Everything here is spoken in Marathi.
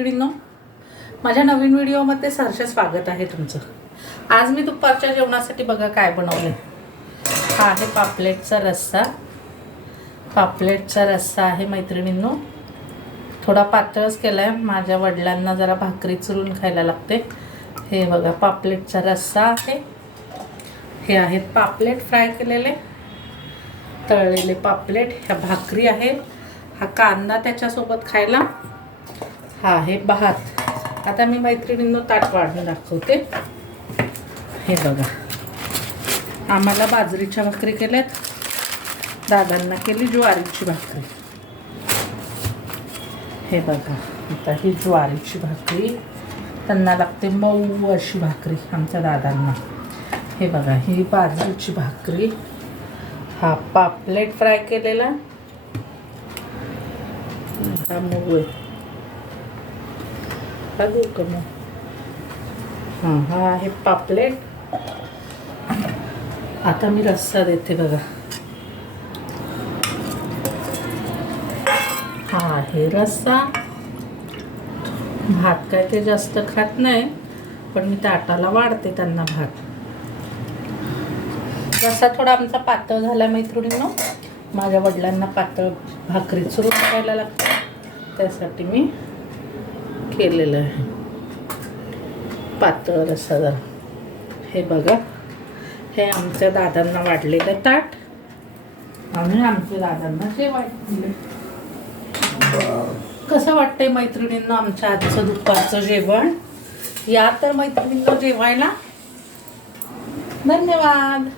मैत्रिणींनो, माझ्या नवीन व्हिडिओमध्ये सहर्ष स्वागत आहे तुमचं। आज मी दुपारच्या जेवणासाठी बघा काय बनवले। हा आहे पापलेटचा रस्सा। पापलेटचा रस्सा आहे मैत्रिणींनो, थोडा पातळच केलाय। माझ्या वडिलांना जरा भाकरी चुरून खायला लागते। हे बघा पापलेटचा रस्सा आहे। हे आहेत पापलेट फ्राय केलेले, तळलेले पापलेट। ह्या भाकरी आहे, हा कांदा त्याच्यासोबत खायला। हा आहे भात। आता मी मैत्रिणींनो ताट वाढून दाखवते। हे बघा, आम्हाला बाजरीच्या भाकरी केल्यात, दादांना केली ज्वारीची भाकरी। हे बघा, आता ही ज्वारीची भाकरी, त्यांना लागते मऊ अशी भाकरी आमच्या दादांना। हे बघा, ही बाजरीची भाकरी। हा पापलेट फ्राय केलेला, हा मूग आहे। हा आहे पापलेट। आता मी रस्सा देते बघा। हा आहे रस्सा। भात काय ते जास्त खात नाही, पण मी ताटाला वाढते त्यांना भात। रस्सा थोडा आमचा पातळ झाला मैत्रिणींनो, माझ्या वडिलांना पातळ भाकरी चुरून खायला लागते, त्यासाठी मी केलेलं आहे पातळ रस्सा जरा। हे बघा, हे आमच्या दादांना वाढलेलं ताट आणि आमच्या दादांना जेवायला। कसं वाटतंय मैत्रिणींना आमच्या आजचं दुपारचं जेवण? या तर मैत्रिणींना जेवायला। धन्यवाद।